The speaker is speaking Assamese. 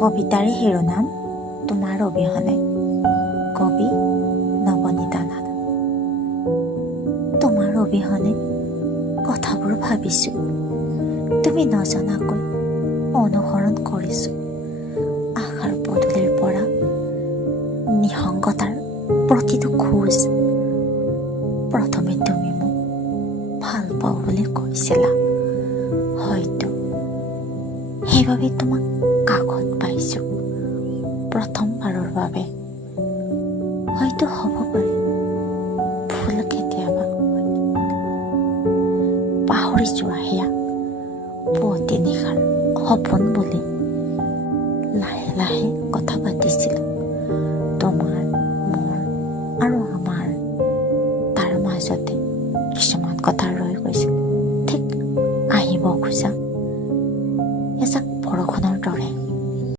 কবিতাৰ শিৰোনাম তোমাৰ অবিহনে। কবি নৱনীতা নাথ। তোমাৰ অবিহনে কথাবোৰ ভাবিছো, তুমি নজনাকৈ অনুসৰণ কৰিছো। আশাৰ পদূলিৰ পৰা নিসংগতাৰ প্ৰতিটো খোজ। প্ৰথমে তুমি মোক ভাল পাওঁ বুলি কৈছিলা, হয়তো সেইবাবে তোমাক কাষত পাইছো প্ৰথমবাৰৰ বাবে। হয়তো হ'ব পাৰে ভুল কেতিয়াবা, পাহৰি যোৱা সেয়া পুৱতি নিশাৰ সপোন বুলি। লাহে লাহে কথা পাতিছিলো তোমাৰ, মোৰ আৰু আমাৰ। তাৰ মাজতে কিছুমান কথা ৰৈ গৈছিল, ঠিক আহিব খোজা এজাক বৰষুণৰ দৰে।